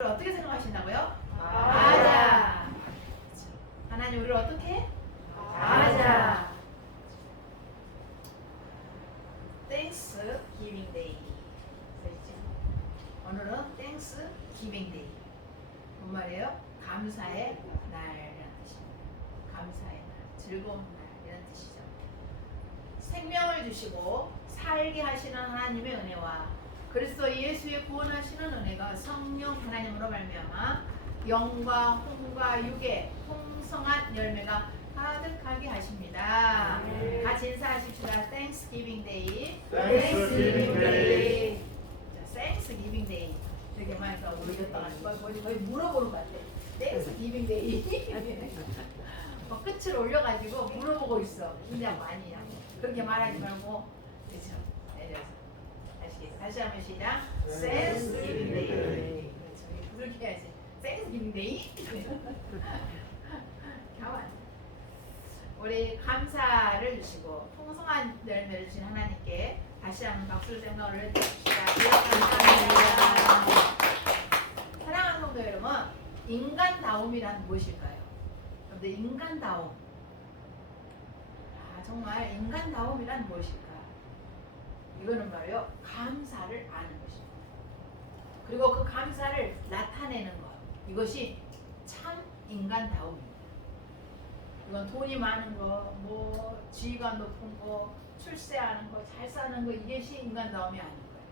어떻게 생각하신다고요? 맞아. 하나님 우리를 어떻게 해? 맞아. Thanksgiving Day. 오늘은 Thanksgiving Day. 뭔 말이에요? 감사의 날이라는 뜻입니다. 감사의 날, 즐거운 날이라는 뜻이죠. 생명을 주시고 살게 하시는 하나님의 은혜와 그리스도 예수의 구원하시는 은혜가 성령 하나님으로 말미암아 영과 혼과 육의 풍성한 열매가 가득하게 하십니다. 같이 인사하십시다. Thanksgiving Day. Thanksgiving Day. 자, Thanksgiving Day. 되게 많이 더 올렸다가 거의 물어보는 것 같아. Thanksgiving Day. 끝을 올려가지고 물어보고 있어. 굉장히 많이 그렇게 말하지 말고 그렇죠. 아시겠어요? 다시 한번 시작. Thanksgiving Day. 그렇죠. 그렇게 해야지. Thanksgiving Day. 가만. 우리 감사를 주시고 풍성한 열매를 주신 하나님께 다시 한번 박수를 생각을 올려드립시다. 감사합니다. 사랑하는 성도 여러분, 인간다움이란 무엇일까요? 여러분들 인간다움. 정말 인간다움이란 무엇일까? 이거는 말이요, 감사를 아는 것입니다. 그리고 그 감사를 나타내는 것, 이것이 참 인간다움입니다. 이건 돈이 많은 거, 뭐 지위가 높은 거, 출세하는 거, 잘 사는 거, 이것이 인간다움이 아닌 거예요.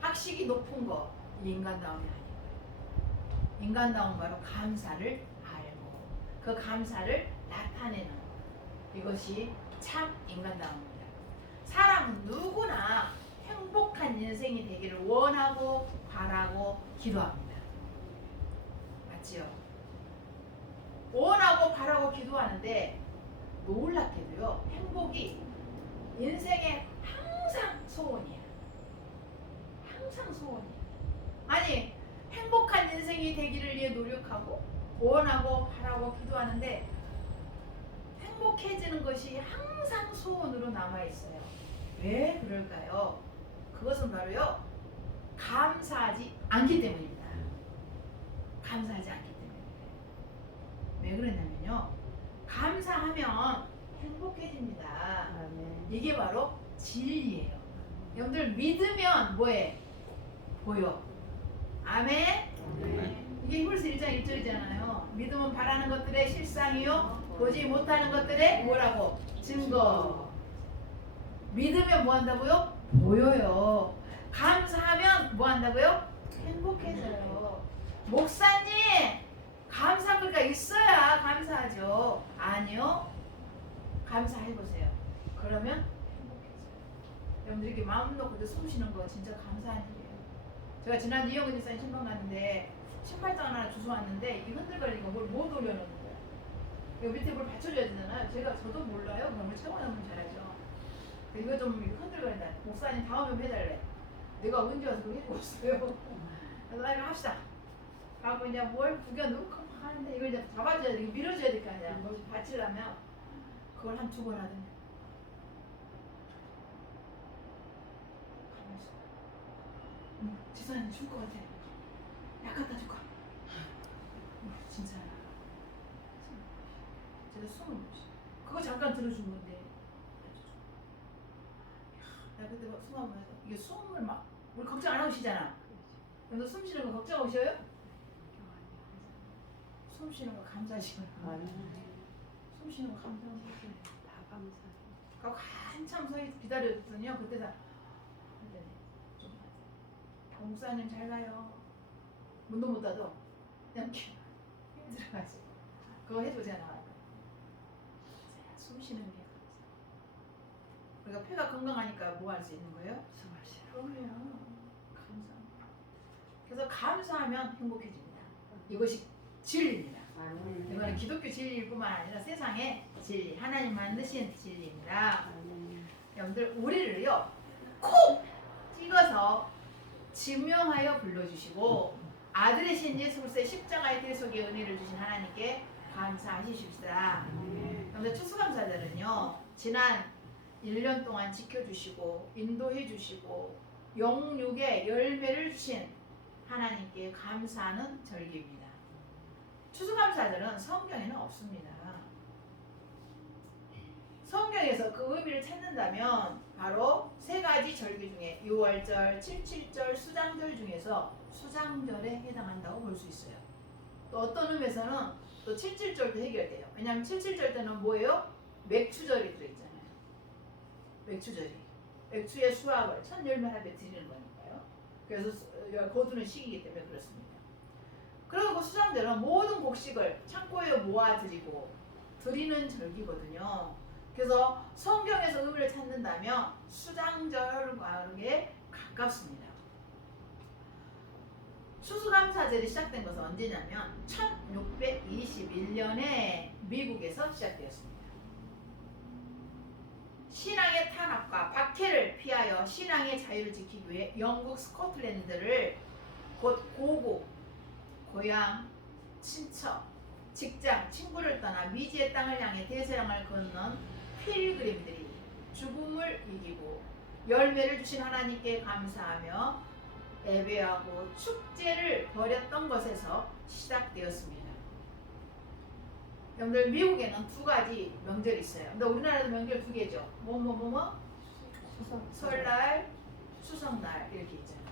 학식이 높은 거, 이게 인간다움이 아닌 거예요. 인간다움은 바로 감사를 알고 그 감사를 나타내는 것, 이것이 참 인간다움입니다. 사람은 누구나 행복한 인생이 되기를 원하고 바라고 기도합니다. 맞지요? 원하고 바라고 기도하는데 놀랍게도요, 행복이 인생의 항상 소원이야. 항상 소원이야. 아니, 행복한 인생이 되기를 위해 노력하고 원하고 바라고 기도하는데 행복해지는 것이 항상 소원으로 남아있어요. 왜 그럴까요? 그것은 바로요, 감사하지 않기 때문입니다. 감사하지 않기 때문에. 왜 그러냐면요, 감사하면 행복해집니다. 이게 바로 진리예요. 여러분들 믿으면 뭐해? 보여. 아멘? 이게 히브리서 1장 1절이잖아요. 믿음은 바라는 것들의 실상이요 보지 못하는 것들의 뭐라고? 증거. 믿으면 뭐 한다고요? 보여요. 감사하면 뭐 한다고요? 행복해져요. 목사님, 감사가 있어야 감사하죠. 아니요. 감사해보세요. 그러면 행복해져요. 여러분들 이렇게 마음 놓고 숨 쉬는 거 진짜 감사한 일이에요. 제가 지난 이영은 집사님 신방 갔는데 신발장 하나 주워왔는데 이 흔들거리니까 뭘 못 올려놓는 거야. 여기 밑에 뭘 받쳐줘야 되잖아요. 저도 몰라요. 그러면 최고하면 잘하죠. 이거 좀 흔들거린다. 목사님 다음에 해달래. 내가 언제 와서 그걸 해주고 있어요. 그래서 나 이거 합시다. 하고 이제 뭘 구겨놓고 하는데 이걸 이제 잡아줘야 돼. 밀어줘야 될 거 아니야. 뭐 받치려면 그걸 한 2번 하더니 가만있어. 지선이 줄 것 같아. 약 갖다 줄까? 진짜. 제가 숨을 못 쉬어. 그거 잠깐 들어준 건데. 나 그때 숨 한번 해서 이게 숨을 막 우리 걱정 안 하시잖아. 그래서 숨 쉬는 거 걱정하셔요? 숨 쉬는 거 감사하시고요. 숨 쉬는 거 감사하시고요. 다 감사해. 그리고 한참 서 기다렸더니요. 그때 다 목사님 잘 가요. 문도 못 닫어. 그냥 힘들어가지고 그거 해보잖아. 숨 쉬는 게 감사. 우리가 폐가 건강하니까 뭐 할 수 있는 거예요? 숨을 쉬어. 그럼요. 감사합니다. 그래서 감사하면 행복해집니다. 이것이 진리입니다. 이거는 기독교 진리일 뿐만 아니라 세상의 진리, 하나님 만드신 진리입니다. 여러분들 우리를요 콕 찍어서 지명하여 불러주시고 아들의 신 예수 그리스도의 십자가의 대속의 은혜를 주신 하나님께 감사하십시다. 여러분들 추수감사절은요 지난 1년 동안 지켜주시고 인도해 주시고 영육의 열매를 주신 하나님께 감사하는 절기입니다. 추수감사절은 성경에는 없습니다. 성경에서 그 의미를 찾는다면 바로 세 가지 절기 중에 6월절, 77절, 수장절 중에서 수장절에 해당한다고 볼 수 있어요. 또 어떤 의미에서는 또 77절도 해결돼요. 왜냐하면 77절 때는 뭐예요? 맥추절이 들어있잖아요. 맥추절이. 맥추의 수확을 첫 열매를 드리는 거니까요. 그래서 거두는 시기이기 때문에 그렇습니다. 그리고 그 수장절은 모든 곡식을 창고에 모아드리고 드리는 절기거든요. 그래서 성경에서 의미를 찾는다면 수장절과 가깝습니다. 추수감사절이 시작된 것은 언제냐면 1621년에 미국에서 시작되었습니다. 신앙의 탄압과 박해를 피하여 신앙의 자유를 지키기 위해 영국 스코틀랜드를 곧 고국, 고향, 친척, 직장, 친구를 떠나 미지의 땅을 향해 대서양을 건넌 필그림들이 죽음을 이기고 열매를 주신 하나님께 감사하며 예배하고 축제를 벌였던 것에서 시작되었습니다. 여러분들 미국에는 두 가지 명절이 있어요. 근데 우리나라도 명절 두 개죠. 설날, 추석날 이렇게 있잖아요.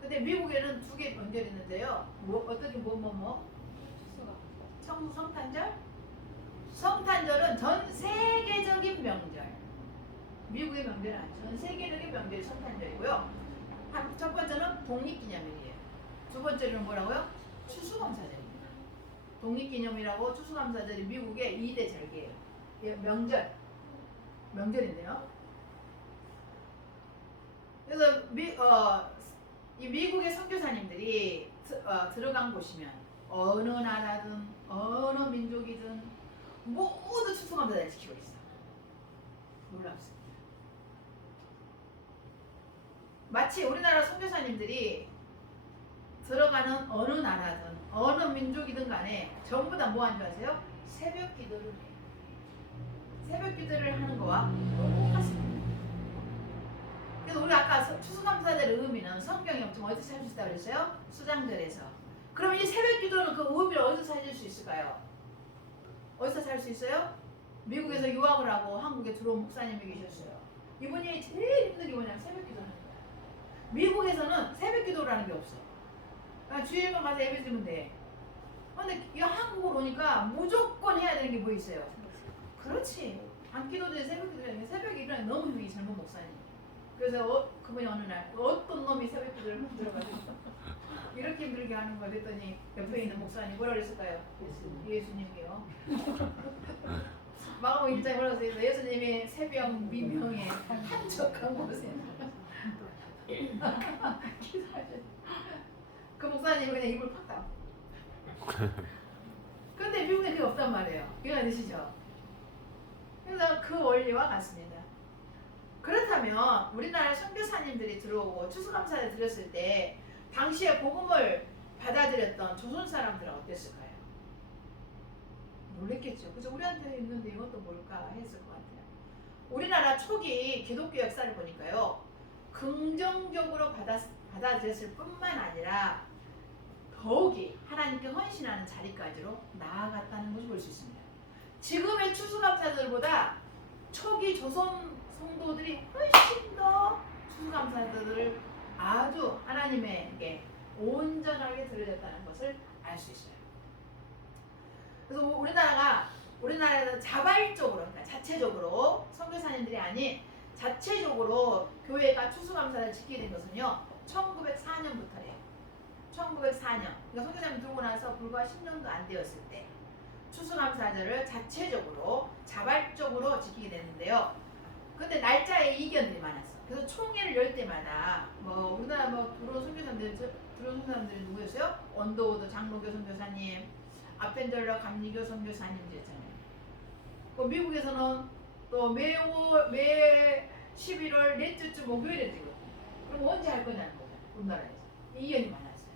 근데 미국에는 두 개 명절이 있는데요. 어떻게 성탄절? 성탄절은 전 세계적인 명절. 미국의 명절은 아니죠. 전 세계적인 명절이 성탄절이고요. 첫 번째는 독립기념일이에요. 두 번째는 뭐라고요? 추수감사절입니다. 독립기념일하고 추수감사절이 미국의 2대 절기예요. 명절인데요. 그래서 이 미국의 선교사님들이 들어간 곳이면 어느 나라든 어느 민족이든 모두 추수감사절을 지키고 있어요. 놀랍습니다. 마치 우리나라 선교사님들이 들어가는 어느 나라든 어느 민족이든 간에 전부 다 뭐 하는 줄 아세요? 새벽 기도를 해요. 새벽 기도를 하는 거와 똑같습니다. 그래서 우리 아까 추수감사절의 의미는 성경이 없지만 어디서 찾을 수 있다고 그랬어요? 수장절에서. 그럼 이 새벽 기도는 그 의미를 어디서 찾을 수 있을까요? 어디서 찾을 수 있어요? 미국에서 유학을 하고 한국에 들어온 목사님이 계셨어요. 이분이 제일 힘든 게 뭐냐면 새벽 기도하는 거예요. 미국에서는 새벽 기도라는 게 없어. 그러니까 주일만 가서 예배 드리면 돼. 근데 이 한국으로 오니까 무조건 해야 되는 게 뭐 있어요? 그렇지. 밤 기도도 새벽 기도를 새벽에 일어나기 너무 힘이 잘못 목사님. 그래서 그분이 어느 날 어떤 놈이 새벽 기도를 들어가지고 이렇게 힘들게 하는 거야. 그랬더니 옆에 있는 목사님 뭐라 그랬을까요? 예수님이요. 마가복음 1장에 뭐라고 써있어요? 예수님이 새벽 미명에 한적한 곳에 그 목사님이 그냥 입을 팍 닫고. 근데 미국에 그게 없단 말이에요. 이해가 되시죠? 그래서 그 원리와 같습니다. 그렇다면 우리나라 선교사님들이 들어오고 추수감사를 드렸을 때 당시에 복음을 받아들였던 조선 사람들은 어땠을까요? 놀랬겠죠. 그래서 우리한테 있는데 이것도 뭘까 했을 것 같아요. 우리나라 초기 기독교 역사를 보니까요. 긍정적으로 받아들였을 뿐만 아니라 더욱이 하나님께 헌신하는 자리까지로 나아갔다는 것을 볼 수 있습니다. 지금의 추수감사들보다 초기 조선 성도들이 훨씬 더 추수감사들을 아주 하나님에게 온전하게 드려졌다는 것을 알 수 있어요. 그래서 우리나라에서 자발적으로, 그러니까 자체적으로 선교사님들이 아닌 자체적으로 교회가 추수감사를 지키게 된 것은요 1904년부터래요. 1904년. 그러니까 선교사님 들고 나서 불과 10년도 안 되었을 때 추수감사절을 자체적으로 자발적으로 지키게 됐는데요. 근데 날짜에 이견들이 많았어. 그래서 총회를 열 때마다 우리나라 들어온 선교사님들이 누구였어요? 언더우드 장로교 선교사님, 아펜젤러 감리교 선교사님들 있잖아요. 미국에서는 또 매 11월 넷째주 목요일에 되거든요. 그럼 언제 할 거냐는 거예요. 우리나라에서 이견이 많았어요.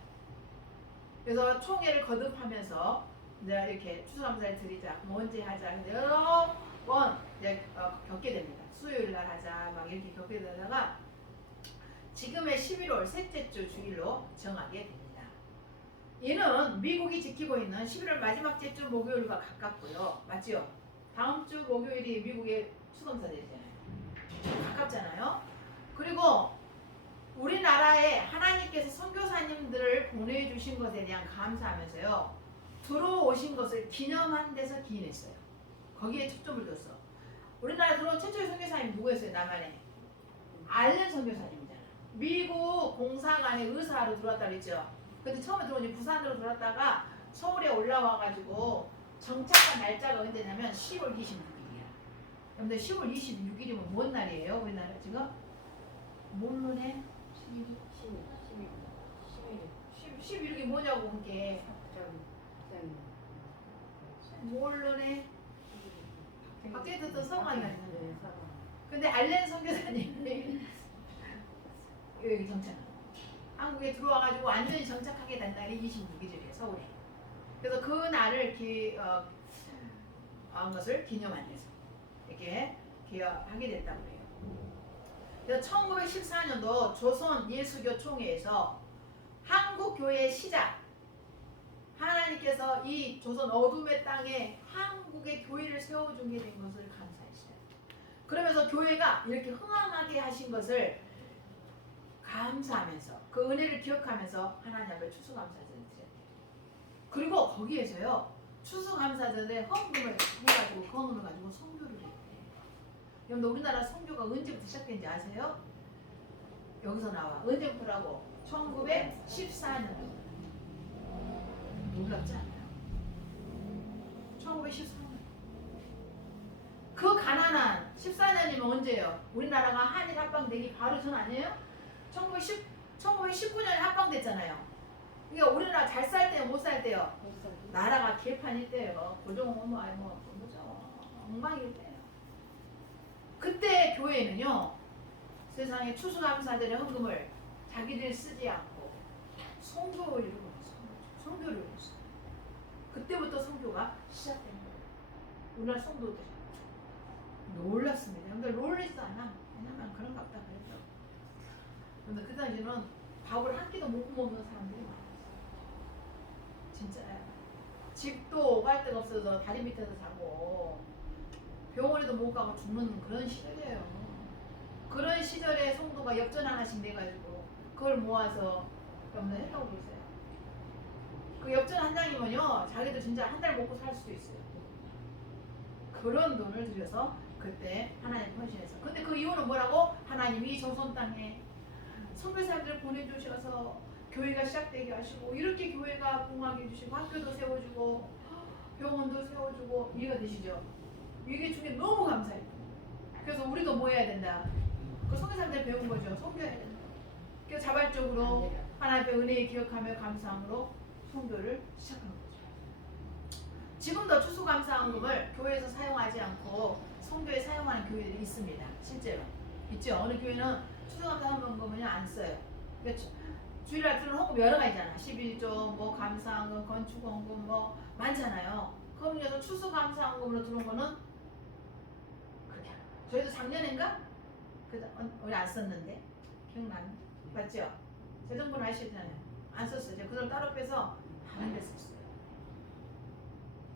그래서 총회를 거듭하면서 이제 이렇게 추수감사를 드리자, 언제 하자, 근데 여러 번 이제 겪게 됩니다. 수요일 날 하자, 막 이렇게 겪게 되다가 지금의 11월 셋째 주 주일로 정하게 됩니다. 이는 미국이 지키고 있는 11월 마지막 주 목요일과 가깝고요. 맞죠? 다음 주 목요일이 미국의 추수감사절이잖아요. 가깝잖아요. 그리고 우리나라에 하나님께서 선교사님들을 보내주신 것에 대한 감사하면서요. 들어오신 것을 기념한 데서 기인했어요. 거기에 초점을 뒀어. 우리나라 들어온 최초의 선교사님 누구였어요? 남한에? 알렌 선교사님이잖아. 미국 공사관에 의사로 들어왔다 그랬죠. 근데 처음에 들어오니 부산으로 들어왔다가 서울에 올라와가지고 정착한 날짜가 언제냐면 10월 26일이야. 여러분들 10월 26일이면 뭔 날이에요? 우리나라 지금? 뭔 눈에? 11일이 뭐냐고 그게 몰르네. 갑자기 듣던 성환이 나는데. 근데 알렌 선교사님이 여기 정착. 한국에 들어와가지고 완전히 정착하게 된 날이 26일이에요 서울에. 그래서 그 날을 한 것을 기념한 데서 이렇게 기억하게 됐다고 해요. 그래서 1914년도 조선 예수교 총회에서 한국 교회의 시작. 하나님께서 이 조선 어둠의 땅에 한국의 교회를 세워주게 된 것을 감사했어요. 그러면서 교회가 이렇게 흥황하게 하신 것을 감사하면서 그 은혜를 기억하면서 하나님 앞에 추수감사절을 드렸대요. 그리고 거기에서요 추수감사절에 헌금을 해가지고 그 헌금을 가지고 선교를 했대요. 여러분 우리나라 선교가 언제부터 시작된지 아세요? 여기서 나와. 언제부터라고? 1914년. 놀랍지 않나요? 1914년. 그 가난한 14년이면 언제예요? 우리나라가 한일 합방되기 바로 전 아니에요? 1919년에 합방됐잖아요. 그러니까 우리나라 잘 살 때요, 못 살 때요? 나라가 개판일 때요. 고종은 뭐죠? 엉망일 때요. 그때 교회는요, 세상에 추수감사절의 헌금을 자기들 쓰지 않고 선교를 이루고 선교를 했어요. 그때부터 선교가 시작된 거예요. 우리나라 성도들이 놀랐습니다. 근데 놀라지 않아. 왜냐면 그런가 보다 그랬죠. 근데 그 당시에는 밥을 한 끼도 못 먹는 사람들이 많았어요. 진짜요. 집도 오갈 데가 없어서 다리 밑에서 자고 병원에도 못 가고 죽는 그런 시절이에요. 그런 시절에 성도가 엽전 하나씩 내가지고 그걸 모아서 여러분들 했다고 그러세요. 그 엽전 한 장이면요 자기들 진짜 한 달 먹고 살 수도 있어요. 그런 돈을 들여서 그때 하나님 헌신해서. 근데 그 이유는 뭐라고? 하나님이 조선 땅에 선교사들을 보내주셔서 교회가 시작되게 하시고 이렇게 교회가 부흥하게 해주시고 학교도 세워주고 병원도 세워주고 이해가 되시죠? 이게 중에 너무 감사해요. 그래서 우리도 뭐 해야 된다? 그 선교사들 배운 거죠. 선교해야 된다. 그래서 자발적으로 하나님의 은혜에 기억하며 감사함으로 선교를 시작한 거죠. 지금도 추수감사헌금을 교회에서 사용하지 않고 선교에 사용하는 교회들이 있습니다. 실제로 있죠. 어느 교회는 추수감사헌금을 안 써요. 그러니까 주일날 들은 헌금 여러 가지잖아. 11조, 뭐 감사헌금, 건축헌금 뭐 많잖아요. 그럼 그래서 추수감사헌금으로 들어온 거는 그렇게 하는 거예요. 저희도 작년인가? 우리 안 썼는데 기억나는? 맞죠? 재정부는 아시잖아요. 안 썼어요. 제가 그걸 따로 빼서 다른 데 썼어요.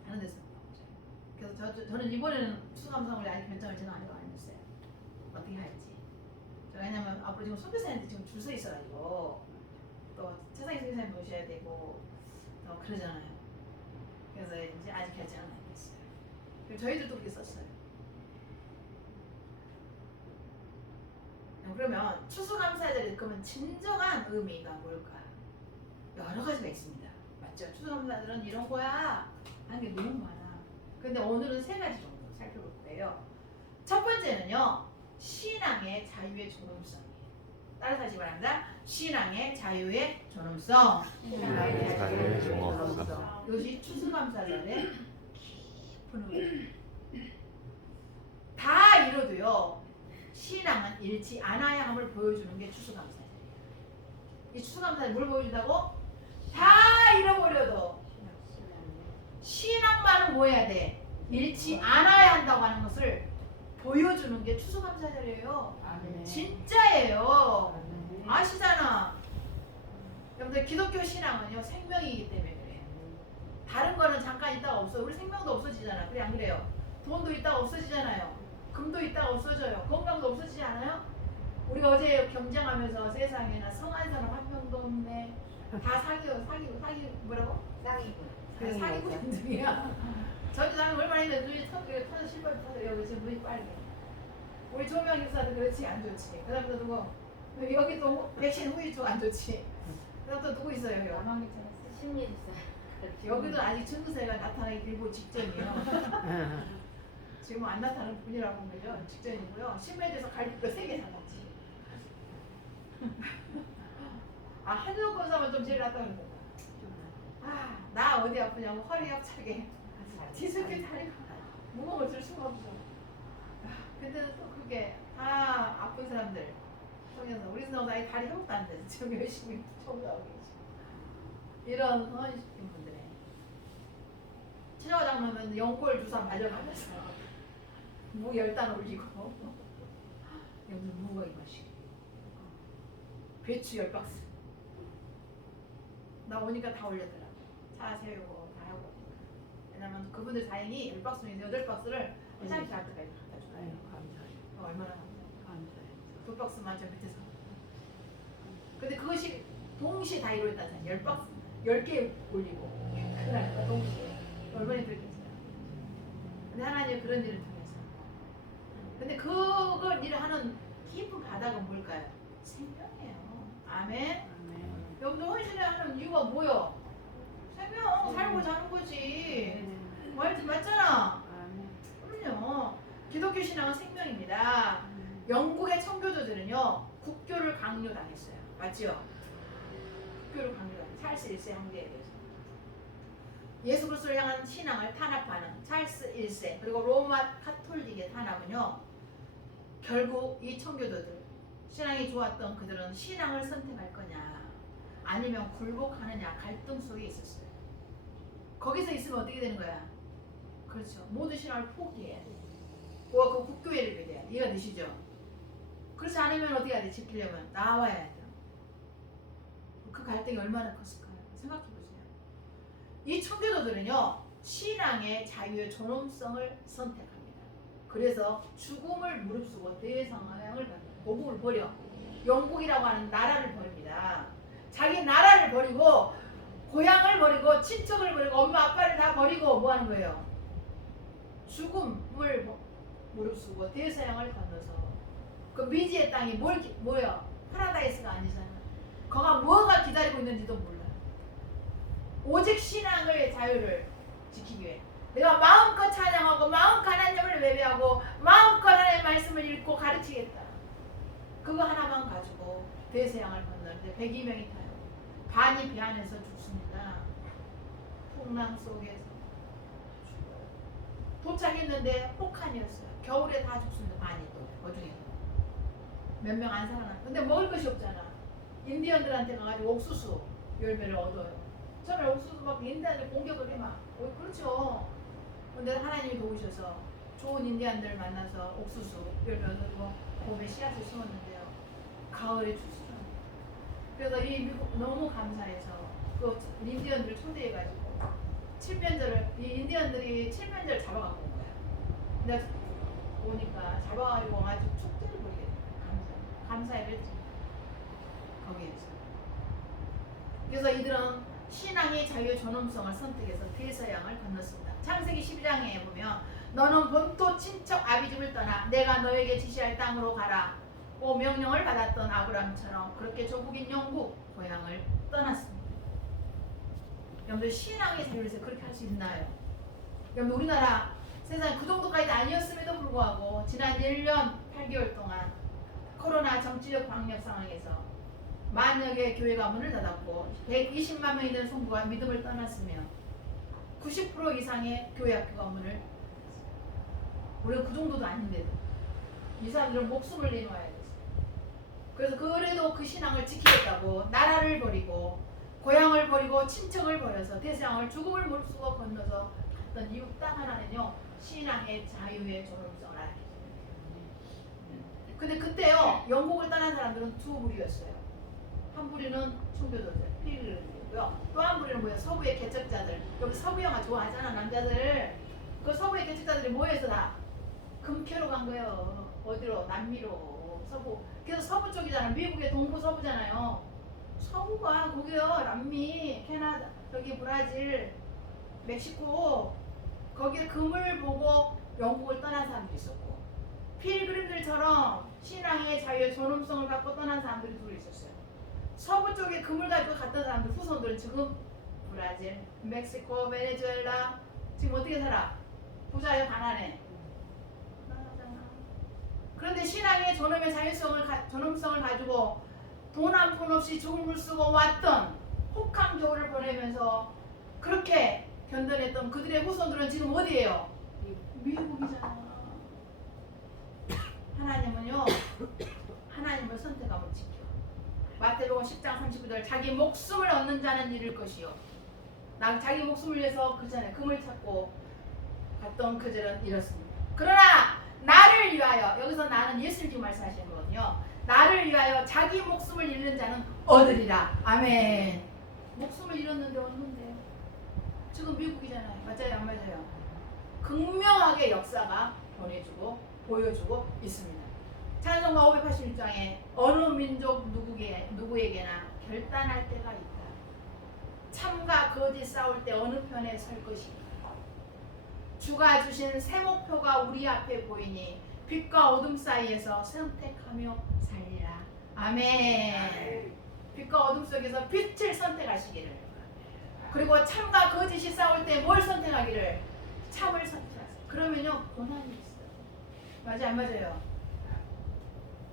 다른 데 썼어요. 그래서 저는 이번에는 추수감사헌금을 아직 결정을 제가 안 했어요. 어떻게 할지. 왜냐면 앞으로 지금 선교사님들 지금 줄 서 있어가지고 또 최상희 선교사님 모셔야 되고 또 그러잖아요. 그래서 이제 아직 결정을 안 했어요. 그리고 저희들도 그렇게 썼어요. 그러면 추수감사절이 그러면 진정한 의미가 뭘까? 여러 가지가 있습니다. 맞죠? 추수감사절은 이런 거야 하는 게 너무 많아. 근데 오늘은 세 가지 정도 살펴볼 거예요. 첫 번째는요, 신앙의 자유의 존엄성이에요. 따라서 하시기 바랍니다. 신앙의 자유의 존엄성. 신앙의 자유의 존엄성. 이것이 추수감사절의 깊은 의미. 다 이뤄도요, 신앙은 잃지 않아야 함을 보여주는 게 추수감사절이에요. 이 추수감사절 뭘 보여준다고? 다 잃어버려도 신앙만은 뭐 해야 돼? 잃지 않아야 한다고 하는 것을 보여주는 게 추수감사절이에요. 진짜예요. 아시잖아. 여러분들 기독교 신앙은요 생명이기 때문에 그래요. 다른 거는 잠깐 있다가 없어. 우리 생명도 없어지잖아. 그래 안 그래요? 돈도 있다가 없어지잖아요. 금도 있다가 없어져요. 건강도 없어지지 않아요? 우리가 어제 경쟁하면서 세상에나 성한 사람 한 명도 없네. 다 사기고 뭐라고? 그래 사기꾼 중이야. 저기 사람 얼마나 있는데 눈이 터져 실발 터져 여기 지금 눈이 빨개. 우리 조명 집사도 그렇지 안 좋지. 그다음 또 누구? 여기 또 백신 후유증 안 좋지. 그다음 또 누구 있어요 여기? 여기도 아직 증세가 나타나기 일보 직전이에요. 지금 안 나타나는 분이라고 보면 직전이고요. 신매에서 갈비뼈 3개 사갔지. 아 한쪽 검사만 좀 제일 낫다고 그러는 거야. 나 어디 아프냐고 허리 협착에 디스크 다리가 무거워 줄 수가 없어. 근데도 또 그게 다 아픈 사람들 성형사 우리 성형사 다리 회복도 안 돼. 지금 열심히 청소하고 계시. 이런 분들의 친정화 장로는 연골 주사 맞아가면서 무 열단 올리고 여기 무거이 마시고 배추 10박스 나 오니까 다 올렸더라고. 차 세우고 다 하고. 왜냐면 그분들 다행히 10박스인데 8박스를 화장실 앞에까지 갖다 줘요. 얼마나 감사해요. 2박스만 저 밑에서. 근데 그것이 동시에 다 이루어졌다잖아요. 10박스 10개 올리고 그날 동시에 얼마나 힘들겠어요. 근데 하나님 그런 일을 통해서. 근데 그걸 일을 하는 깊은 바닥은 뭘까요? 생명이에요. 아멘. 여러분들 헌신을 하는 이유가 뭐요? 생명 살고자 하는 거지. 맞잖아. 그럼요. 기독교 신앙은 생명입니다. 영국의 청교도들은요 국교를 강요당했어요. 맞죠? 국교를 강요당했어요. 찰스 1세 황제에 대해서. 예수 그리스도를 향한 신앙을 탄압하는 찰스 1세 그리고 로마 카톨릭의 탄압은요 결국 이 청교도들 신앙이 좋았던 그들은 신앙을 선택할 거냐 아니면 굴복하느냐 갈등 속에 있었어요. 거기서 있으면 어떻게 되는 거야? 그렇죠. 모든 신앙을 포기해야 돼. 그 국교회를 믿어야 돼. 이해가 되시죠? 그렇지 않으면 어떻게 해야 돼? 지키려면 나와야 돼. 그 갈등이 얼마나 컸을까요? 생각해 보세요. 이 청교도들은요 신앙의 자유의 존엄성을 선택합니다. 그래서 죽음을 무릅쓰고 대성향을 받는 고국을 버려 영국이라고 하는 나라를 버립니다. 자기 나라를 버리고 고향을 버리고 친척을 버리고 엄마 아빠를 다 버리고 뭐 하는 거예요? 죽음을 무릅쓰고 대서양을 건너서 그 미지의 땅이 뭐야? 파라다이스가 아니잖아. 거가 뭐가 기다리고 있는지도 몰라. 오직 신앙의 자유를 지키기 위해 내가 마음껏 찬양하고 마음껏 하나님을 예배하고 마음껏 하나님의 말씀을 읽고 가르치겠다. 그거 하나만 가지고 대서양을 건너는데 102명이 타요. 반이 배 안에서 죽습니다. 풍랑 속에서 죽어요. 도착했는데 혹한이었어요. 겨울에 다 죽습니다. 반이 또 어중에서 몇 명 안 살아나. 근데 먹을 것이 없잖아. 인디언들한테 가가지고 옥수수 열매를 얻어요. 처음에 옥수수 막 인디언들 공격을 해 막. 그렇죠. 근데 하나님이 도우셔서 좋은 인디언들 만나서 옥수수 열매 얻고 봄에 씨앗을 심었는데요. 가을에 출수를 합니다. 그래서 이 미국 너무 감사해서 그 인디언들을 초대해가지고 칠면조를 이 인디언들이 칠면조를 잡아갖고 온 거야. 근데 오니까 잡아가지고 아주 축제를 벌이게 돼요. 감사를 했지. 거기에서. 그래서 이들은 신앙의 자유 존엄성을 선택해서 대서양을 건넜습니다. 창세기 12장에 보면 너는 본토 친척 아비집을 떠나 내가 너에게 지시할 땅으로 가라. 고 명령을 받았던 아브라함처럼 그렇게 조국인 영국 고향을 떠났습니다. 여러분들 신앙의 자유를 위해서 그렇게 할 수 있나요? 여러분 우리나라 세상에 그 정도까지 아니었음에도 불구하고 지난 1년 8개월 동안 코로나 정치적 방역 상황에서 만여 개의 교회가 문을 닫았고 120만 명이 되는 성도가 믿음을 떠났으면 90% 이상의 교회 학교가 문을 우리가 그 정도도 아닌데도 이 사람들은 목숨을 내놓아야 됐어요. 그래서 그래도 그 신앙을 지키겠다고 나라를 버리고 고향을 버리고 친척을 버려서 대서양을 죽음을 무릅쓰고 건너서 갔던 이유 딱 하나는요 신앙의 자유의 존엄성을 알았기 때문에. 근데 그때요 영국을 떠난 사람들은 두 무리였어요. 한 부류는 청교도들, 필그림들이고요. 또 한 부류는 뭐예요? 서부의 개척자들. 여기 서부 영화 좋아하잖아 남자들. 그 서부의 개척자들이 뭐해서 다 금캐로 간 거예요. 어디로? 남미로. 서부. 그래서 서부 쪽이잖아. 미국의 동부 서부잖아요. 서부가 거기요. 남미, 캐나다, 여기 브라질, 멕시코. 거기에 금을 보고 영국을 떠난 사람들이 있었고, 필그림들처럼 신앙의 자유의 존엄성을 갖고 떠난 사람들이 둘이 있었어요. 서부 쪽에 금을 가지고 갔던 사람들 후손들은 지금 브라질, 멕시코, 베네수엘라 지금 어떻게 살아? 부자예요, 가난해? 가난하잖아. 그런데 신앙의 존엄성을 가지고 돈 한 푼 없이 죽음을 쓰고 왔던 혹한 겨울을 보내면서 그렇게 견뎌냈던 그들의 후손들은 지금 어디예요? 미국이잖아. 하나님은요, 하나님을 선택하면 지켜. 마태복음 10장 39절, 자기 목숨을 얻는 자는 잃을 것이요. 자기 목숨을 위해서 그 전에 금을 찾고 갔던 그들은 잃었습니다. 그러나 나를 위하여, 여기서 나는 예수를 지금 말씀하시는 거거든요. 나를 위하여 자기 목숨을 잃는 자는 얻으리라. 아멘. 목숨을 잃었는데 얻는데 지금 미국이잖아요. 맞아요, 안 맞아요? 극명하게 역사가 보여주고 있습니다. 찬송가 586장에 어느 민족 누구에게나 결단할 때가 있다. 참과 거짓 싸울 때 어느 편에 설 것인가. 주가 주신 새 목표가 우리 앞에 보이니 빛과 어둠 사이에서 선택하며 살리라. 아멘. 빛과 어둠 속에서 빛을 선택하시기를. 그리고 참과 거짓이 싸울 때 뭘 선택하기를? 참을 선택하세요. 그러면요 고난이 있어요. 맞아요, 안 맞아요?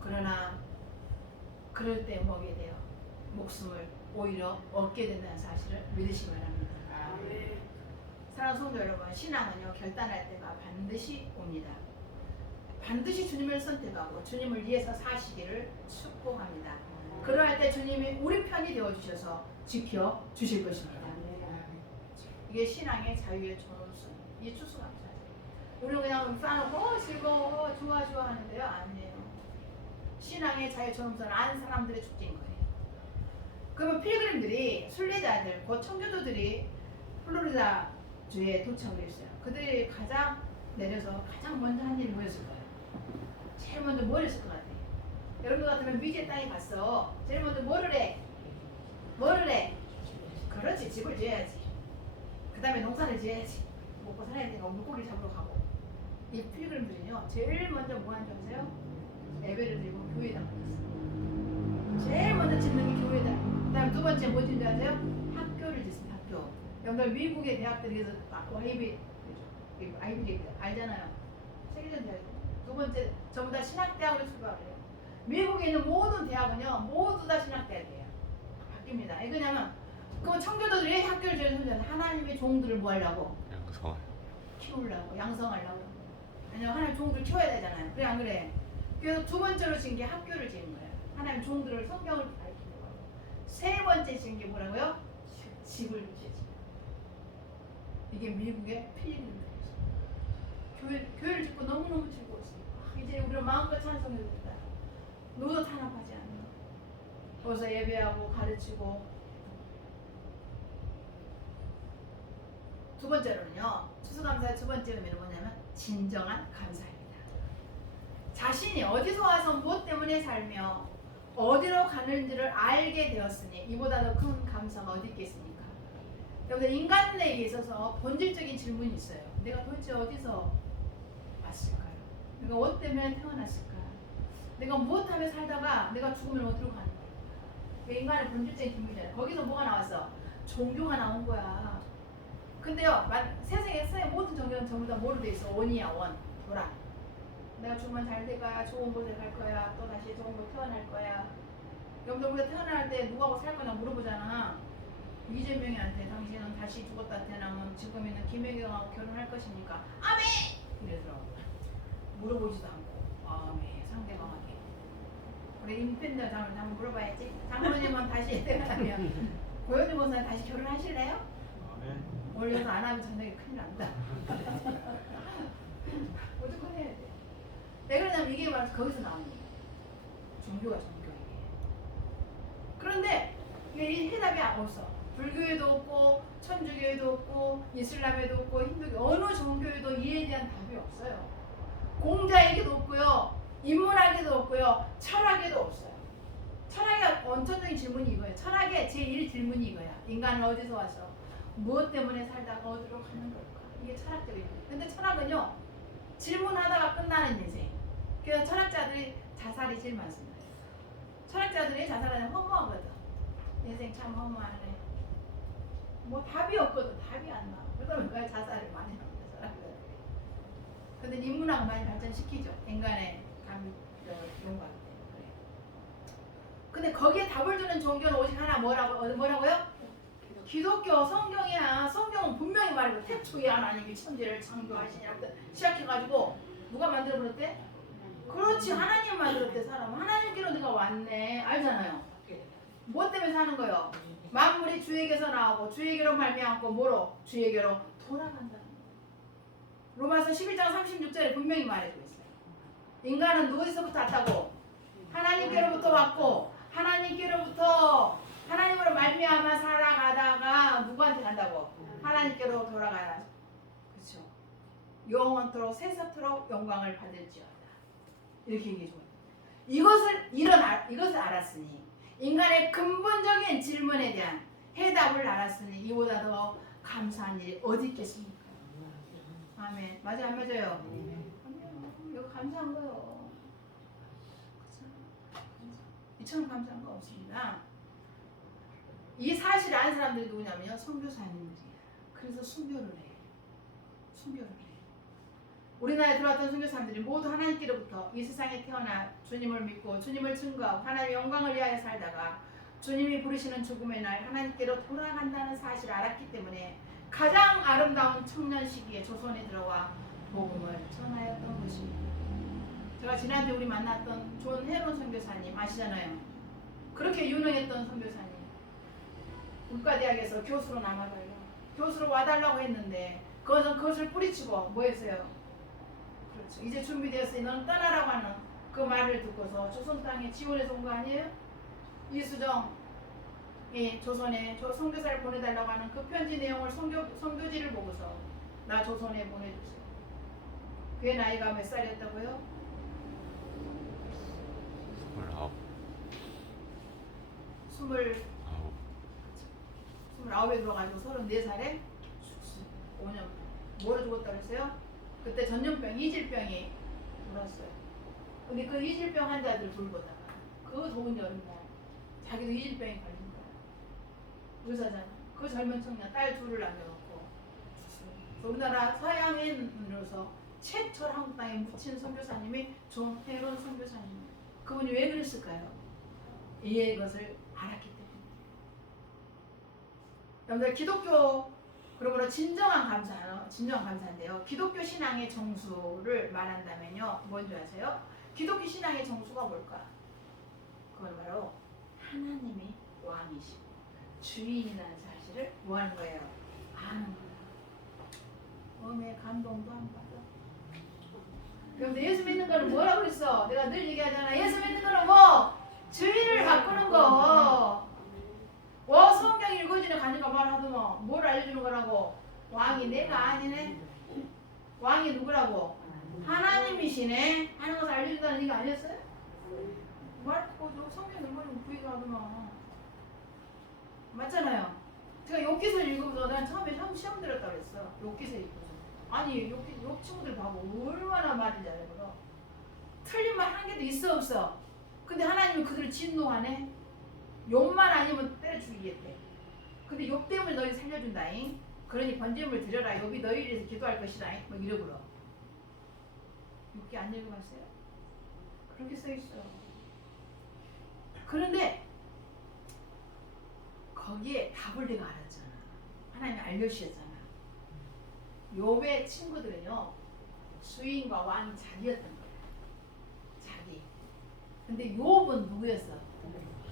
그러나 그럴 때 뭐게 돼요? 목숨을 오히려 얻게 된다는 사실을 믿으시기 바랍니다. 사랑하는 성도 여러분, 신앙은요 결단할 때가 반드시 옵니다. 반드시 주님을 선택하고 주님을 위해서 사시기를 축복합니다. 그러할 때 주님이 우리 편이 되어주셔서 지켜주실 것입니다. 이게 신앙의 자유의 존엄성, 이 추수감사죠. 우리는 그냥 쌓아놓고 즐거워 좋아 하는데요, 아니에요. 신앙의 자유의 존엄성은 아는 사람들의 축제인 거예요. 그러면 필그림들이, 순례자들, 곧 청교도들이 플로리다 주에 도착을 했어요. 그들이 내려서 가장 먼저 한 일이 뭐였을 거예요? 제일 먼저 뭘 했을 것 같아요? 여러분 같으면 미지의 땅에 갔어. 제일 먼저 뭐를 해? 그렇지, 집을 지어야지. 그 다음에 농사를 지어야지. 먹고 살아야 되니까 물고기 잡으러 가고. 이 필그림들은요 제일 먼저 뭐 하는 줄 아세요? 예배를 드리고 교회에다 만났어요. 제일 먼저 짓는 게 교회다. 그 다음에 두 번째 뭐 짓는 줄 아세요? 학교를 짓습니다. 학교. 여러분 미국의 대학들에서 아이비리그 알잖아요. 세계전 대학. 두 번째 전부 다 신학대학으로 출발을 해요. 미국에 있는 모든 대학은요 모두 다 신학대학이에요. 바뀝니다. 왜냐면 그 청교도들이 왜 학교를 지어주는 하나님의 종들을 뭐 하려고? 키우려고, 양성하려고. 왜냐면 하나님 종들을 키워야 되잖아요. 그래 안 그래? 그래서 두 번째로 지은 게 학교를 지은 거예요. 하나님 종들을 성경을 가르치는 거예요. 세 번째 지은 게 뭐라고요? 집을 지은. 이게 미국의 필리핀입니다. 교회를 짓고 너무너무 즐거웠어요. 이제 우리가 마음껏 찬송해봅니다. 누구도 탄압하지 않는 거기서 예배하고 가르치고. 두 번째로는요, 추수감사의 두 번째 의미는 뭐냐면 진정한 감사입니다. 자신이 어디서 와서 무엇 때문에 살며 어디로 가는지를 알게 되었으니 이보다 더 큰 감사가 어디 있겠습니까? 여러분들 인간에게 있어서 본질적인 질문이 있어요. 내가 도대체 어디서 왔을까요? 내가 무엇 때문에 태어났을까? 내가 무엇하며 살다가 내가 죽으면 어디로 가는 거야? 그게 인간의 본질적인 질문이잖아요. 거기서 뭐가 나왔어? 종교가 나온 거야. 근데요, 세상의 모든 종교는 전부 다 뭐로 돼 있어? 원이야, 원. 돌아. 내가 죽으면 잘 될 거야, 좋은 곳에 갈 거야, 또 다시 좋은 곳 태어날 거야. 여러분들 우리가 태어날 때 누구하고 살 거냐 물어보잖아. 이재명이한테 당신은 다시 죽었다 태어나면 지금 있는 김혜경하고 결혼할 것입니까? 아멘! 이러더라고. 물어보지도 않고 아멘 상대방에게. 우리 임팬더 장을 한번 물어봐야지. 장모님은 다시 태어나면 고현희 권사님 다시 결혼하실래요? 아멘. 올려서 안 하면 저녁에 큰일 난다. 무조건 해야 돼. 왜 그러냐면 이게 바로 거기서 나오는 거예요. 종교가 종교에게. 그런데 이게 해답이 없어. 불교에도 없고 천주교에도 없고 이슬람에도 없고 힌두교 어느 종교에도 이에 대한 답이 없어요. 공자에게도 없고요. 인문학에도 없고요. 철학에도 없어요. 철학의 원천적인 질문이 이거예요. 철학의 제1 질문이 이거야. 인간은 어디서 와서 무엇 때문에 살다가 어디로 가는 걸까? 이게 철학적인 거예요. 근데 철학은요. 질문하다가 끝나는 인생. 그래서 철학자들이 자살이 제일 많습니다. 철학자들이 자살하는 허무하거든. 인생 참 허무하네. 뭐 답이 없거든. 답이 안 나와. 그러면 왜 자살을 많이 합니다. 철학자들이. 근데 인문학 많이 발전시키죠. 인간의 용과. 근데 거기에 답을 주는 종교는 오직 하나 뭐라고요? 기독교 성경이야. 성경은 분명히 말이고 태초에 하나님이 천지를 창조하시냐고 시작해가지고 누가 만들어버렸대? 그렇지 하나님 만들었대 사람. 하나님께로 내가 왔네. 알잖아요. 뭐 때문에 사는 거예요? 만물이 주에게서 나오고 주에게로 말미암고 뭐로? 주에게로 돌아간다는 거예요. 로마서 11장 36절에 분명히 말해주고 있어요. 인간은 어디서부터 왔다고? 하나님께로부터 왔고 하나님으로 말미암아 살아가다가 누구한테 간다고? 하나님께로 돌아가야. 그렇죠. 영원토록 세세토록 영광을 받을지어다. 이렇게 얘기해 줘요. 이것을 알았으니 인간의 근본적인 질문에 대한 해답을 알았으니 이보다 더 감사한 일이 어디 있겠습니까? 아멘. 맞아요, 안 맞아요? 이거 감사한 거요. 이처럼 감사한 거 없습니다. 이 사실을 아는 사람들이 누구냐면요, 선교사님들이야. 그래서 순교를 해. 우리나라에 들어왔던 선교사님들이 모두 하나님께로부터 이 세상에 태어나 주님을 믿고 주님을 증거하고 하나님의 영광을 위하여 살다가 주님이 부르시는 죽음의 날 하나님께로 돌아간다는 사실을 알았기 때문에 가장 아름다운 청년 시기에 조선에 들어와 복음을 전하였던 것입니다. 제가 지난주에 우리 만났던 존 헤론 선교사님 아시잖아요. 그렇게 유능했던 선교사님. 문과대학에서 교수로 남아달라고. 교수로 와달라고 했는데 그것을 뿌리치고 뭐 했어요? 그렇죠. 이제 준비되었으니 너는 떠나라고 하는 그 말을 듣고서 조선 땅에 지원해서 온 거 아니에요? 이수정이 조선에 선교사를 보내달라고 하는 그 편지 내용을 선교지를 보고서 나 조선에 보내주세요. 그의 나이가 몇 살이었다고요? 29에 들어가지고 34살에 5년 뭐로 죽었다고 했어요? 그때 전염병, 이질병이 돌았어요. 근데 그 이질병 환자들 돌보다가 그 더운 여름날 자기도 이질병이 걸린 거야. 의사잖아. 그 젊은 청년 딸 둘을 남겨놓고 우리나라 서양인으로서 최초로 한국 땅에 묻힌 선교사님이 존 헤론 선교사님. 그분이 왜 그랬을까요? 이것을 알았기 때문에. 여러분들 기독교 그러므로 진정한 감사인데요. 기독교 신앙의 정수를 말한다면요. 뭔지 아세요? 기독교 신앙의 정수가 뭘까? 그건 바로 하나님이 왕이시고 주인이라는 사실을 뭐 하는 거예요? 아는 거예요. 마음의 감동도 안 받아. 그런데 예수 믿는 거는 뭐라고 그랬어? 내가 늘 얘기하잖아. 예수 믿는 거는 뭐? 주인을 바꾸는 거. 성경 읽어주는 가니까 말하더만 뭘 알려주는 거라고? 왕이 내가 아니네. 왕이 누구라고? 하나님이시네 하는 것을 알려준다는 얘기 아니었어요? 말고 성경 읽어주면 그 얘기 하더만 맞잖아요. 제가 욥기서 읽으면서 난 처음에 시험 들었다고 그랬어. 욥기서 읽으면서 아니 욥 친구들 봐봐 얼마나 말인지 알거든. 틀린 말 한 개도 있어 없어? 근데 하나님은 그들을 진노하네. 욥만 아니면 때려 죽이겠대. 근데 욥 때문에 너희 살려준다잉. 그러니 번제물 드려라. 욥이 너희를 위해서 기도할 것이다잉. 뭐 이러고로. 욥기 안 읽어봤어요? 그렇게 써있어. 그런데 거기에 답을 내가 알았잖아. 하나님이 알려주셨잖아. 욥의 친구들은요. 주인과 왕이 자기였던 거야. 자기. 근데 욥은 누구였어?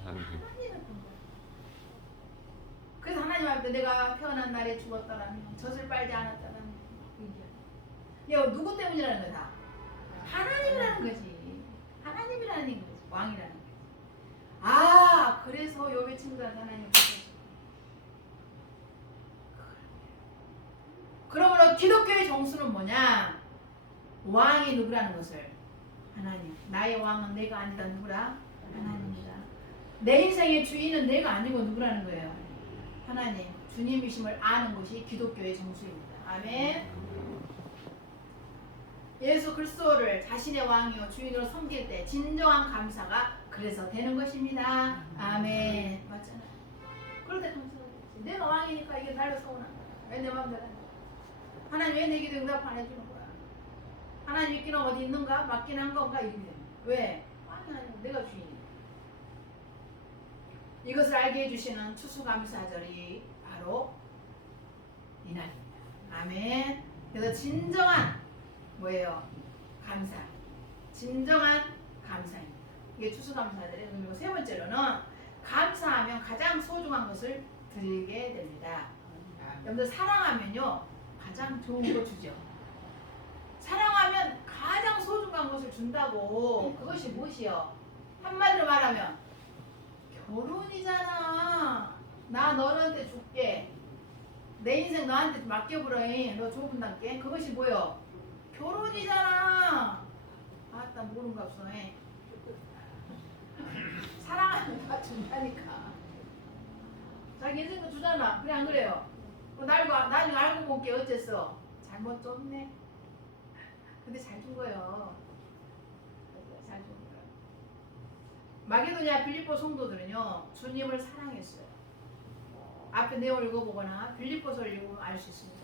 하나님이었던 거야. 그래서 하나님한테 내가 태어난 날에 죽었더라면 젖을 빨지 않았다는 얘기야. 야, 누구 때문이라는 거야? 하나님이라는 거지. 하나님이라는 거지. 왕이라는 거지. 아, 그래서 요배 친구들한테 하나님 보셔. 그러므로 기독교의 정수는 뭐냐? 왕이 누구라는 것을 하나님. 나의 왕은 내가 아니다. 누구라? 하나님이다. 내 인생의 주인은 내가 아니고 누구라는 거예요? 하나님. 주님이심을 아는 것이 기독교의 정수입니다. 아멘. 예수 그리스도를 자신의 왕이요 주인으로 섬길 때 진정한 감사가 그래서 되는 것입니다. 아멘. 맞잖아요. 그럴 때 감사가 되지. 내가 왕이니까 이게 날로 서운한 거야. 왜 내 마음대로 안 돼? 하나님 왜 내 기도 응답 안 해주는 거야? 하나님 있기는 어디 있는가? 맞긴 한 건가? 이렇게 되는 거야. 왜? 왕이 아니고 내가 주인이야. 이것을 알게 해주시는 추수감사절이 바로 이날입니다. 아멘. 그래서 진정한 뭐예요? 감사. 진정한 감사입니다. 이게 추수감사절의 의미고, 세 번째로는 감사하면 가장 소중한 것을 드리게 됩니다. 여러분들 사랑하면요 가장 좋은 거 주죠. 사랑하면 가장 소중한 것을 준다고. 그것이 무엇이요? 한마디로 말하면 결혼이잖아. 나 너한테 줄게. 내 인생 너한테 맡겨보라잉. 너 좁은답게. 그것이 뭐요? 결혼이잖아. 아따 모른가 없어. 사랑하면 다 준다니까. 자기 인생도 주잖아. 그래 안 그래요? 나중에 알고 볼게. 어쨌어? 잘못 줬네. 근데 잘 준 거예요. 잘 준 거예요. 마게도냐 빌립보 성도들은요 주님을 사랑했어요. 앞에 내용을 읽어보거나 빌립보서를 읽으면 알 수 있습니다.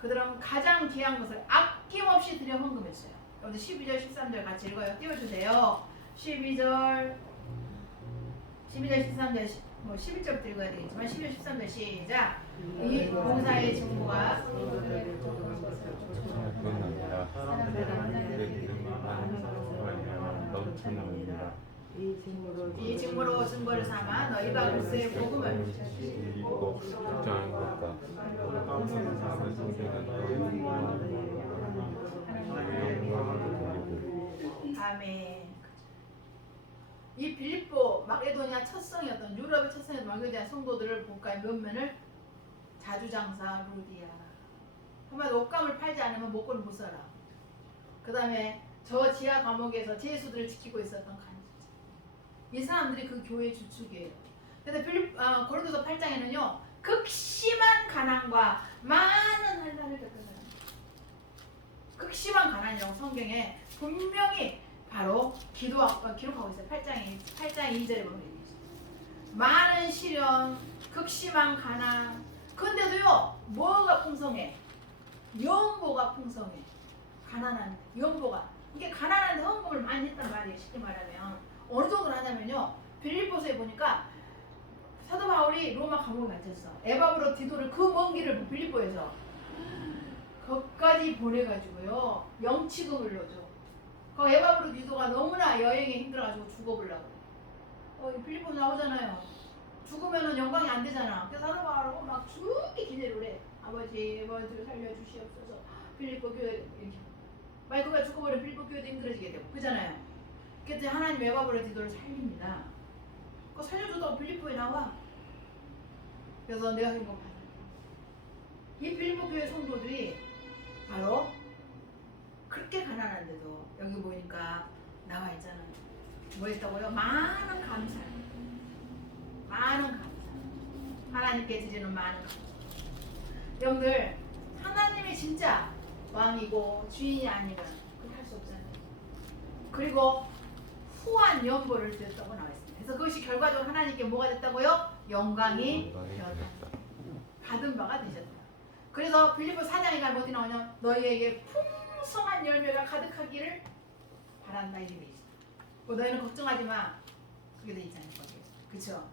그들은 가장 귀한 것을 아낌없이 들여 헌금했어요. 여러분들 12절 13절 같이 읽어요. 띄워주세요. 12절 13절 11절부터 읽어야 되겠지만 12절 13절 시작. 이 봉사의 증거가 이 증거로 증거를 삼아 너희가 그리스도의 복음을 믿고 주장한 것과 아멘. 이 빌립보 마게도냐 첫성이었던 유럽의 첫성이었던 마게도냐 성도들을 볼까요? 면면을 자주장사 루디아. 한마디로 옷감을 팔지 않으면 먹고는 못 살아. 그 다음에 저 지하 감옥에서 제수들을 지키고 있었던 간수자. 이 사람들이 그 교회의 주축이에요. 근데 고린도서 8장에는요 극심한 가난과 많은 환난을 겪은 사람. 극심한 가난이라고 성경에 분명히 바로 기록하고 있어요. 8장 2절에 보면 있어요. 많은 시련, 극심한 가난. 근데도요 뭐가 풍성해? 연보가 풍성해. 가난한 연보가. 이게 가난한데 헌금을 많이 했단 말이에요. 쉽게 말하면 어느 정도로 하냐면요. 빌립보서에 보니까 사도 바울이 로마 감옥에 갇혔어. 에바브로 디도를 그 먼 길을 빌립보에서 거기까지 보내가지고요 영치금을 넣어줘. 그 에바브로 디도가 너무나 여행에 힘들어가지고 죽어보려고. 빌립보 나오잖아요. 죽으면은 영광이 안 되잖아. 그래서 사도 바울하고 막 죽게 기대를 해. 아버지 살려주시옵소서. 빌립보 교회 이렇게. 만약 그가 죽어버리면 빌립보 교회도 힘들어지게 되고 그잖아요. 그때 하나님 에바브로 디도를 살립니다. 그거 살려줘도 빌립보에 나와. 그래서 내가 행복하다. 이 빌립보 교회 성도들이 바로 그렇게 가난한데도 여기 보니까 나와 있잖아요. 뭐 했다고요? 많은 감사. 많은 감사. 하나님께 드리는 많은 감사. 여러분들 하나님이 진짜 왕이고 주인이 아니면 그렇게 할 수 없잖아요. 그리고 후한 연보를 드렸다고 나와 있습니다. 그래서 그것이 결과적으로 하나님께 뭐가 됐다고요? 영광이 되었다. 받은 바가 되셨다. 그래서 빌립보 4장에 가면 어디 나오냐? 너희에게 풍성한 열매가 가득하기를 바란다 이게 돼 있어. 너희는 걱정하지 마. 그게 돼 있잖아요. 거기에. 그쵸?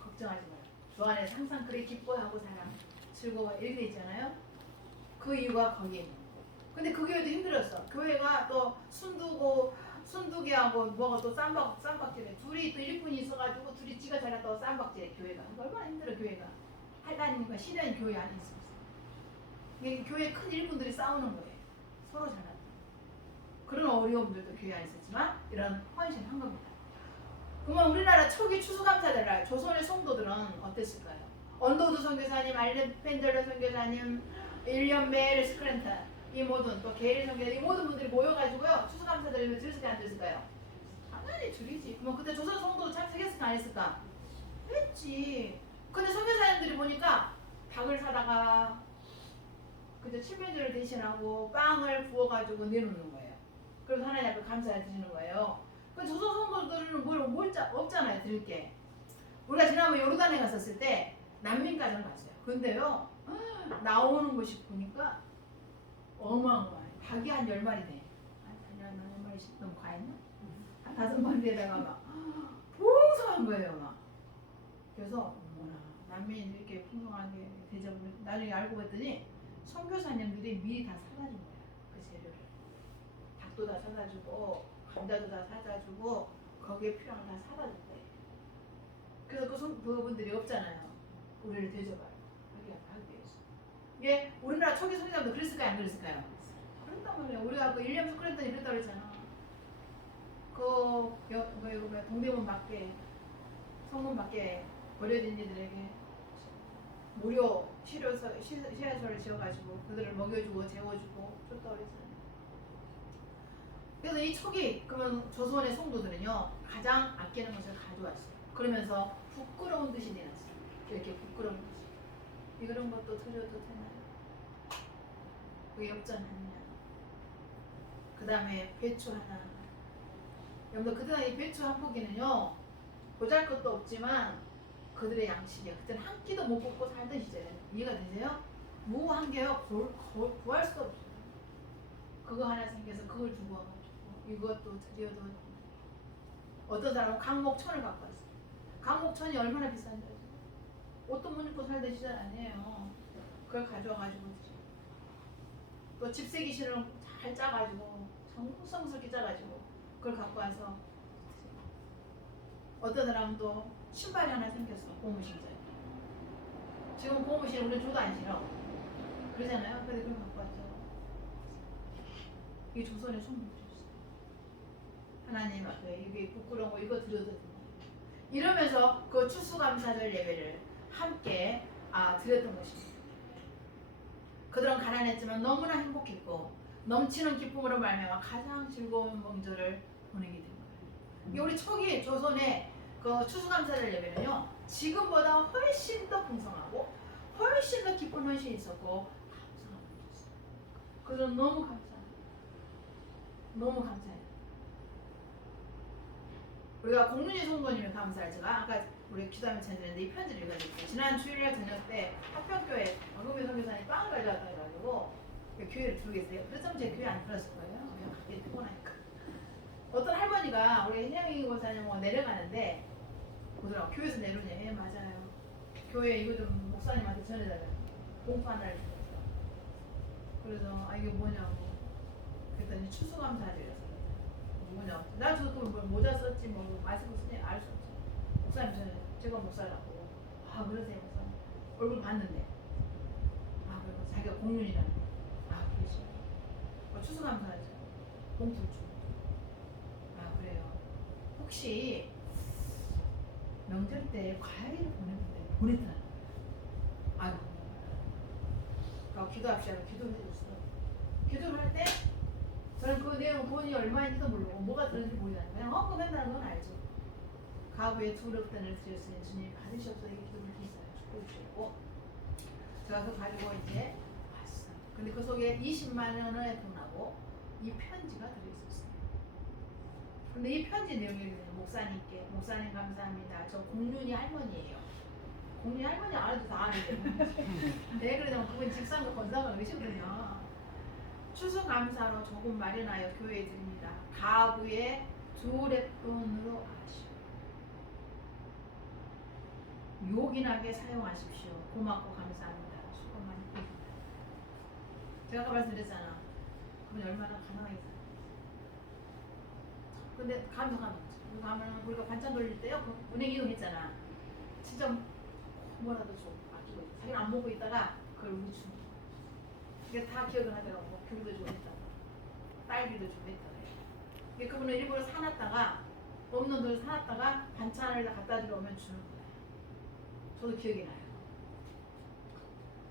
걱정하지 마. 주 안에서 항상 그래 기뻐하고 살아. 즐거워. 이렇게 돼 있잖아요. 그 이유가 거기에 있는 거예요. 근데 그 교회도 힘들었어. 교회가 또 순두개하고 뭐가 또 쌈박질해. 둘이 또 일꾼이 있어가지고 둘이 지가 잘났다고 쌈박질해 교회가. 얼마나 힘들어 교회가. 하나님과 신뢰한 교회 안에 있어. 이게 교회 큰 일꾼들이 싸우는 거예요. 서로 잘났다. 그런 어려움들도 교회 안에 있었지만 이런 헌신한 겁니다. 그러면 우리나라 초기 추수감사절 조선의 성도들은 어땠을까요? 언더우드 선교사님, 알렌 펜델러 선교사님, 일리엄 메일 스크랜턴 이 모든 또 게일 선교사 이 모든 분들이 모여가지고요 추수감사절을 들었을까요 안 들었을까요? 당연히 줄이지. 그러면 그때 조선 성도도 참석했을까 안 했을까? 했지. 근데 선교사님들이 보니까 닭을 사다가 그저 칠면조를 대신하고 빵을 구워가지고 내놓는 거예요. 그래서 하나님 앞에 감사해 드리는 거예요. 그 조선 성도들은 뭘 없잖아요 드릴 게. 우리가 지난번 요르단에 갔었을 때 난민가정 갔어요. 근데요 나오는 곳이 보니까 어마어마해. 닭이 한 10마리네. 한 10마리씩 너무 과했나? 한 5마리에다가 막 풍성한 거예요 막. 그래서 어머나 난민이 이렇게 풍성하게 대접을 나중에 알고 봤더니 선교사님들이 미리 다 사다 준 거야 그 재료를. 닭도 다 사다 주고 감자도 다 사다 주고 거기에 필요한 거 다 사다 준 거예요. 그래서 그분들이 없잖아요. 우리를 대접하러 하기 위해서. 이게 우리나라 초기 선교사님도 그랬을까요 안 그랬을까요? 그랬단 말이야. 우리가 그 일리엄 스크랜턴이 그랬다고 그랬잖아. 동대문 밖에 성문 밖에 버려진 이들에게 무료 시설을 지어가지고 그들을 먹여주고 재워주고 줬다고 그랬잖아요. 그래서 이 초기 그러면 조선의 성도들은요 가장 아끼는 것을 가져왔어요. 그러면서 부끄러운 듯이 내놨어요. 이렇게 부끄러운 듯이 이런 것도 드려도 되나요? 그게 역전하느냐. 그 다음에 배추 하나. 여러분들 그 당시 배추 한 포기는요 보잘것도 없지만 그들의 양식이야. 그때는 한 끼도 못 먹고 살던 시절에 이해가 되세요? 무 한 개요 구할 수가 없어요. 그거 하나 생겨서 그걸 주고 와가지고 이것도 드려도 어떤 사람은 강목천을 갖고 왔어요. 강목천이 얼마나 비싼지 알죠? 옷도 못 입고 살던 시절 아니에요. 그걸 가져와가지고 또 집세기신을 잘 짜가지고 정성스럽게 짜가지고 그걸 갖고 와서 어떤 사람은 또 신발이 하나 생겼어. 고무신발. 지금 고무신 우리 줘도 안 신어. 그러잖아요. 근데 그걸 갖고 왔죠. 이게 조선의 성도들이었어요. 하나님 앞에 이게 부끄러운 거 이거 드려도 된다. 이러면서 그 추수감사절 예배를 함께 드렸던 것입니다. 그들은 가난했지만 너무나 행복했고 넘치는 기쁨으로 말미암아 가장 즐거운 명절을 보내게 된 거예요. 우리 초기 조선의 그 추수감사절 예배는요 지금보다 훨씬 더 풍성하고 훨씬 더 기쁜 헌신이 있었고 감사하고 있었어요. 그들은 너무 감사해요. 너무 감사해요. 우리가 공륜이 성도님을 감사할 제가 아까 우리 기도하면 전했는데 이 편지를 읽어드릴게요. 지난 주일날 저녁 때 합평교회 박은배 선교사님 빵을 가져왔다 해가지고 교회를 두고 계세요. 그랬으면 제 교회 안 들었을 거예요. 그냥 갑자기 피곤하니까. 어떤 할머니가 우리 혜영이 권사님 내려가는데 보더라고. 교회에서 내려오냐. 예 맞아요. 교회 이거 좀 목사님한테 전해달라고 봉투 하나를 주셨어. 그래서 이게 뭐냐고 그랬더니 추수감사절이라서 뭐냐고. 나 저도 뭐 모자 썼지 뭐 마스크 쓰지 알 수 없지. 목사님 전에 제가 목사라고. 그러세요 목사님. 얼굴 봤는데 그리고 자기가 공륜이라는 거. 그러시죠. 추수감사하죠. 봉투 주고. 그래요. 혹시 명절 때 과일을 보냈더라. 아이고. 기도합시다. 기도를 해줬어. 기도를 할 때 저는 그 내용 돈이 얼마인지도 모르고 뭐가 들었는지 모르잖아요. 그냥 헌금한다는 건 알죠. 가구에 두렵단을 드렸으니 주님 받으셔서 이렇게 기도를 했어요. 축복해 주시고 제가 그거 가지고 이제 왔어요. 근데 그 속에 20만 원의 돈하고 이 편지가 들어있었어요. 근데 이 편지 내용이 목사님께 목사님 감사합니다. 저 공륜이 할머니예요. 공륜이 할머니 알아도 다 아는데 네 그러면 그분 직상과 권상을 의식거든요. 추수감사로 조금 마련하여 교회에 드립니다. 가구에 2랩돈으로 아시오. 요긴하게 사용하십시오. 고맙고 감사합니다. 수고 많이 드립니다. 제가 아까 말씀드렸잖아. 그분이 얼마나 가난하게 살아요. 근데 감사가 없지. 그리고 가면 우리가 반찬 돌릴 때요. 그 은행 이용했잖아. 진짜 뭐라도 줘. 아끼고 있어. 자기는 안 먹고 있다가 그걸 우리 주는 거야. 이게 다 기억을 하더라고. 뭐 귤도 주고 했다가 딸기도 주고 했다가. 그분은 일부러 사놨다가 없는 돈을 사놨다가 반찬을 다 갖다 주러 오면 주는 거예요. 저도 기억이 나요.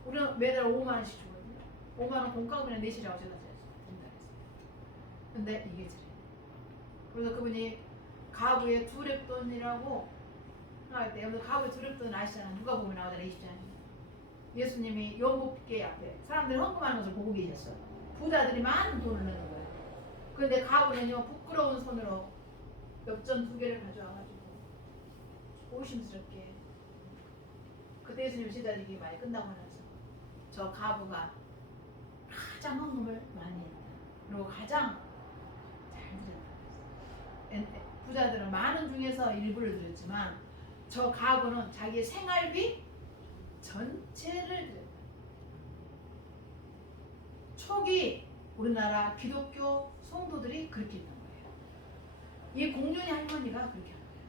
우리는 매달 5만 원씩 주거든요. 5만 원 공과금 그냥 내시라고 제가 된다 그랬어요. 근데 이게 저래요. 그래서 그분이 가부의 두렙돈이라고 할 때, 여러분 가부의 두렙돈 아시잖아요. 누가 보면 나오잖아요. 20장에. 예수님이 연못계 앞에 사람들이 헌금하는 것을 보고 계셨어요. 부자들이 많은 돈을 내는 거예요. 그런데 가부는요 부끄러운 손으로 엽전 2개를 가져와가지고 조심스럽게 그때 예수님 시달리기 많이 끝나고 나서 저 가부가 가장 헌금을 많이 했다. 그리고 가장 잘 드렸다. 부자들은 많은 중에서 일부를 드렸지만 저 가부는 자기의 생활비 전체를 드렸다. 초기 우리나라 기독교 성도들이 그렇게 했던 거예요. 이 공륜이 할머니가 그렇게 한 거예요.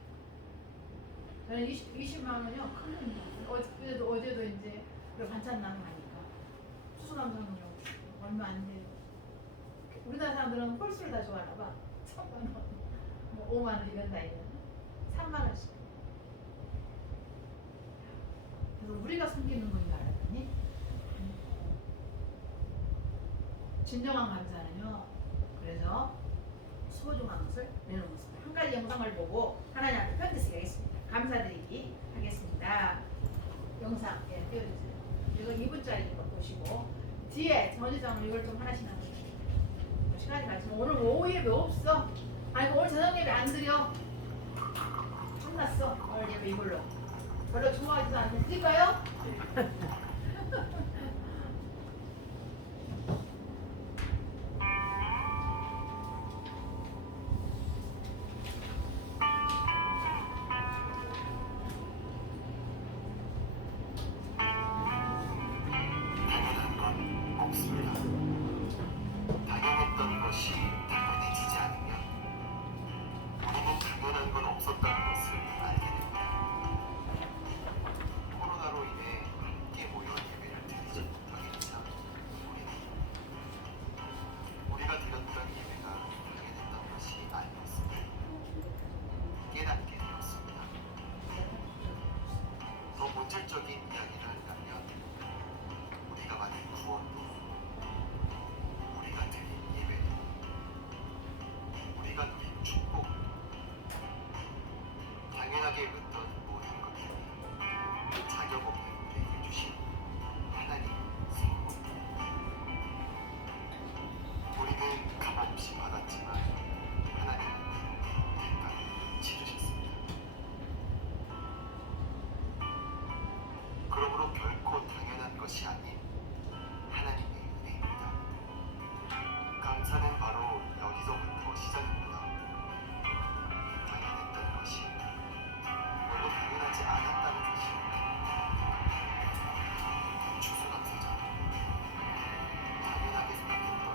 저는 20만 원이요. 큰 돈이에요. 어제도 이제 반찬 나눠가니까 추수감사는요 얼마 안 돼요. 우리나라 사람들은 홀수를 다 좋아하나 봐. 3만 원, 뭐 5만 원 이런 나이는 3만 원씩. 그래서 우리가 숨기는 건 줄 알았더니 진정한 감사는요. 그래서 소중한 것을 내놓은 것입니다. 한 가지 영상을 보고 하나님 앞에 편지 쓰기 하겠습니다. 감사드리기 하겠습니다. 영상 띄워주세요. 이거 2분짜리 거 보시고 뒤에 전유장을 이걸 좀 하나씩 나눠주세요. 시간이 가지만 오늘 오후 예배 없어. 아니 오늘 저녁 예배 안 드려. 끝났어. 오늘 예배 이걸로. 별로 좋아하지도 않는데 드릴까요? 당연한 건 없습니다. 당연했던 것이 당연해지지 않으면 우리는 당연한 건 없었다는 것을 알게 됩니다. 코로나로 인해 함께 모여 예배를 드리지 못하게 된 우리가 드렸던 예배가 당연했던 것이 아니었음을 깨닫게 되었습니다. 더 본질적인 이야기를 하려면 우리가 받은 구원도 우리가 드린 예배도 우리가 누린 축복 당연하게 여겼던 모든 것들이 자격 없는 우리에게 주신 하나님의 선물. 우리는 값없이 받았지만 하나님은 대가를 치르셨습니다. 그러므로 결코 당연한 것이 아닌 하나님의 은혜입니다. 감사는 바로 여기서부터 시작입니다. 당연했던 것이 원래 당연하지 않았다는 사실입니다. 추수감사절 당연하게 생각했던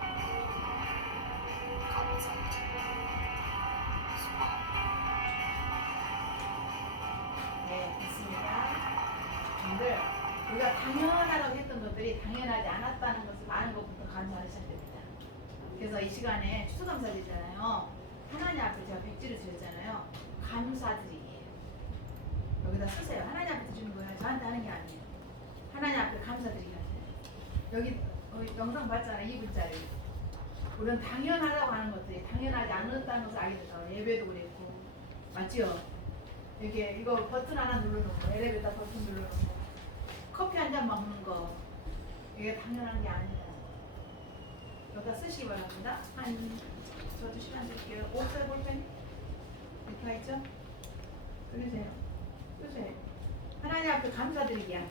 감사의 제목 소망합니다. 네, 됐습니다. 여러분들 우리가 당연하다고 했던 것들이 당연하지 않았다는 것을 아는 것부터 감사하기 시작됩니다. 그래서 이 시간에 추수감사드리잖아요. 하나님 앞에 제가 백지를 드렸잖아요. 감사드리기예요. 여기다 쓰세요. 하나님 앞에 드리는 거예요. 저한테 하는 게 아니에요. 하나님 앞에 감사드리기 하세요. 여기 영상 봤잖아요. 2분짜리. 우리는 당연하다고 하는 것들이 당연하지 않았다는 것을 알게 됐다. 예배도 그랬고. 맞죠? 이렇게 이거 버튼 하나 누르는 거, 엘리베이터 버튼 누르는 거, 커피 한 잔 먹는 거, 이게 당연한 게 아니다. 여기다 쓰시기 바랍니다. 저도 시간 드릴게요. 5살 볼펜 이렇게 가 있죠? 그러세요. 쓰세요. 하나님 앞에 감사드리기야.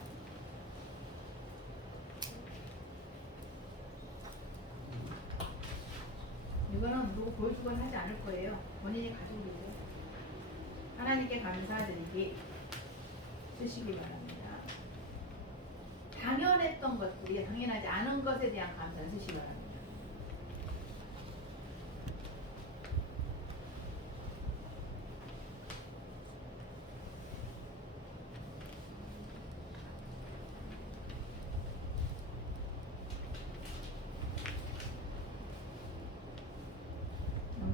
이거는 누구 보여주거나 하지 않을 거예요. 본인이 가지고 계세요. 하나님께 감사드리기 쓰시기 바랍니다. 당연했던 것들이 당연하지 않은 것에 대한 감사를 쓰시기 바랍니다.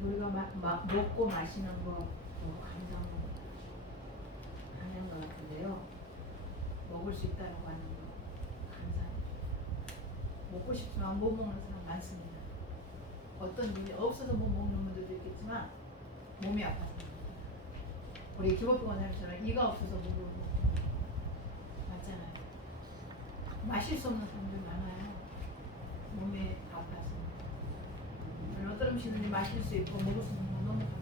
우리가 막 먹고 마시는 거 감사한 것 같은데요. 먹을 수 있다고 하는 거 감사합니다. 먹고 싶지만 못 먹는 사람 많습니다. 어떤 일이 없어서 못 먹는 분들도 있겠지만 몸이 아파서 우리 기복병원에서는 이가 없어서 못 먹는 거 맞잖아요. 마실 수 없는 사람들 많아요. 몸이 아파서. 어떤 음식은 마실 수 있고 먹을 수 있는 건 너무 감사해요.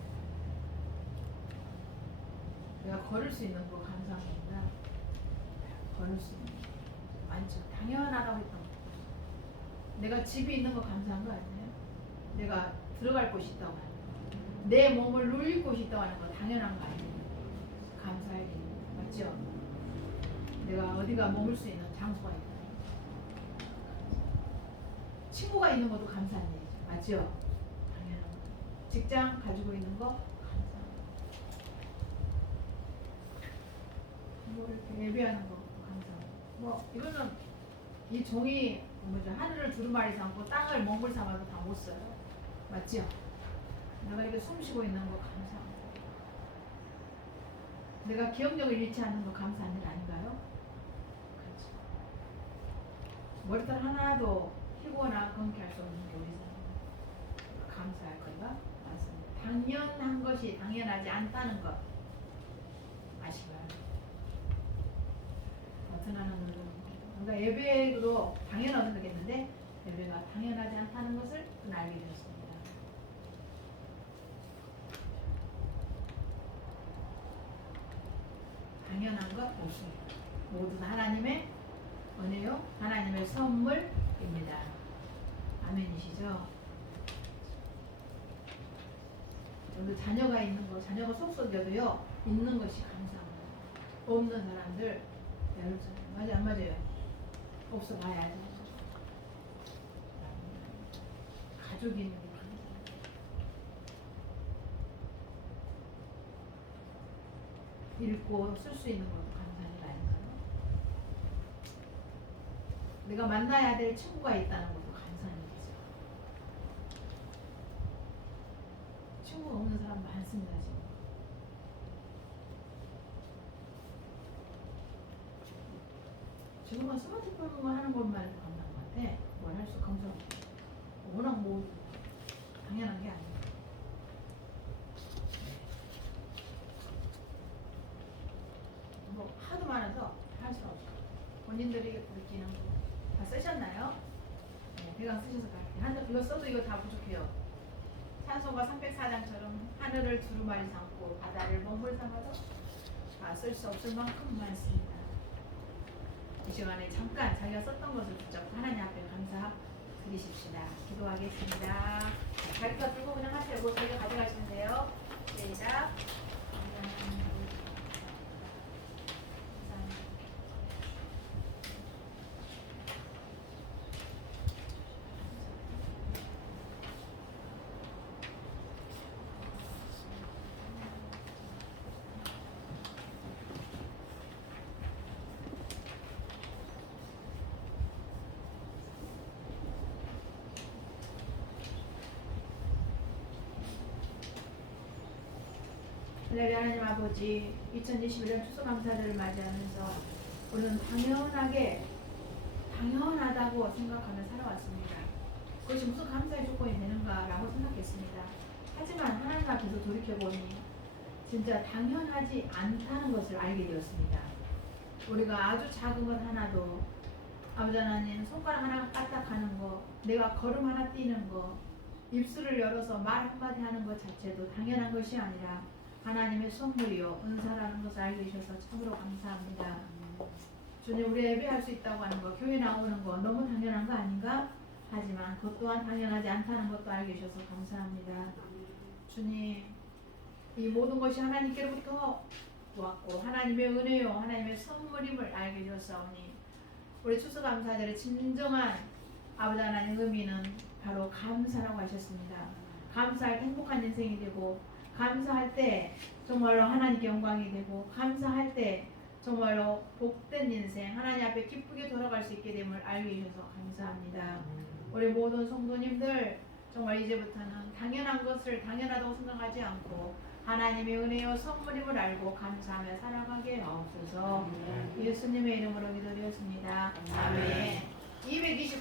내가 걸을 수 있는 거 감사한 겁니다. 걸을 수 있는 거 많죠. 당연하다고 했던 거. 내가 집이 있는 거 감사한 거 아니에요? 내가 들어갈 곳이 있다고 하는 거. 내 몸을 누릴 곳이 있다고 하는 거 당연한 거 아니에요? 감사할 게 맞죠? 내가 어디가 머물 수 있는 장소가 있다. 친구가 있는 것도 감사한 얘기죠. 맞죠? 당연한 거. 직장 가지고 있는 거 감사한 거. 뭐 이렇게 예배하는 거 감사한 거. 뭐 이거는 이 종이 뭐죠? 하늘을 두루마리 삼고 땅을 멍물 삼아도 다 못 써요. 맞죠? 내가 이렇게 숨 쉬고 있는 거 감사한 거. 내가 기억력을 잃지 않는 거 감사한 일 아닌가요? 그렇죠. 머리털 하나도 피고나 건기할 수 없는 게 우리 사람 감사할 거가 맞습니다. 당연한 것이 당연하지 않다는 것 아시나요? 어떤 하나는 그러니까 예배도 당연하다고 생각했는데 예배가 당연하지 않다는 것을 알게 되었습니다. 당연한 것 없습니다. 모두 다 하나님의 은혜요, 하나님의 선물입니다. 아멘이시죠? 저도 자녀가 있는 거, 자녀가 속썩여도요 있는 것이 감사합니다. 없는 사람들 배우잖아요. 맞아 안 맞아요? 없어 봐야죠. 가족이 있는 게 감사합니다. 읽고 쓸 수 있는 것도 감사한 일 아닌가요? 내가 만나야 될 친구가 있다는 것도 감사한 일이죠. 친구가 없는 사람 많습니다 지금. 지금은 스마트폰 하는 것만 해도 감사한 것 같아. 뭘 할 수 감사한 것 같아. 워낙 뭐 당연한 게 아니에요. 뭐 하도 많아서 할 수 없어요. 본인들이 느끼는 거 다 쓰셨나요? 네, 대강 쓰셔서 갈게요. 이거 써도 이거 다 부족해요. 찬송가 304장처럼 하늘을 두루마리 삼고 바다를 먹물 삼아도 다 쓸 수 없을 만큼 많습니다. 이 시간에 잠깐 자기가 썼던 것을 붙잡고 하나님 앞에 감사드리십시다. 기도하겠습니다. 자기가 들고 그냥 하세요. 뭐 저희가 가져가시면 돼요. 시작. 하나님 아버지, 2021년 추수감사절을 맞이하면서 우리는 당연하다고 생각하며 살아왔습니다. 그것이 무슨 감사의 조건이 되는가라고 생각했습니다. 하지만 하나님 앞에서 돌이켜보니 진짜 당연하지 않다는 것을 알게 되었습니다. 우리가 아주 작은 것 하나도 아버지 하나님 손가락 하나 까딱하는 거, 내가 걸음 하나 뛰는 거, 입술을 열어서 말 한마디 하는 것 자체도 당연한 것이 아니라 하나님의 선물이요 은사라는 것을 알게 해주셔서 참으로 감사합니다. 주님, 우리 예배할 수 있다고 하는 거, 교회 나오는 거 너무 당연한 거 아닌가? 하지만 그것 또한 당연하지 않다는 것도 알게 해주셔서 감사합니다. 주님, 이 모든 것이 하나님께로부터 왔고 하나님의 은혜요 하나님의 선물임을 알게 되었사오니 우리 추수감사절의 진정한 아버지 하나님의 의미는 바로 감사라고 하셨습니다. 감사할 때 행복한 인생이 되고, 감사할 때 정말로 하나님께 영광이 되고, 감사할 때 정말로 복된 인생, 하나님 앞에 기쁘게 돌아갈 수 있게 됨을 알게 해주셔서 감사합니다. 우리 모든 성도님들 정말 이제부터는 당연한 것을 당연하다고 생각하지 않고 하나님의 은혜요 선물임을 알고 감사하며 살아가게 하옵소서. 예수님의 이름으로 기도드렸습니다. 아멘. 220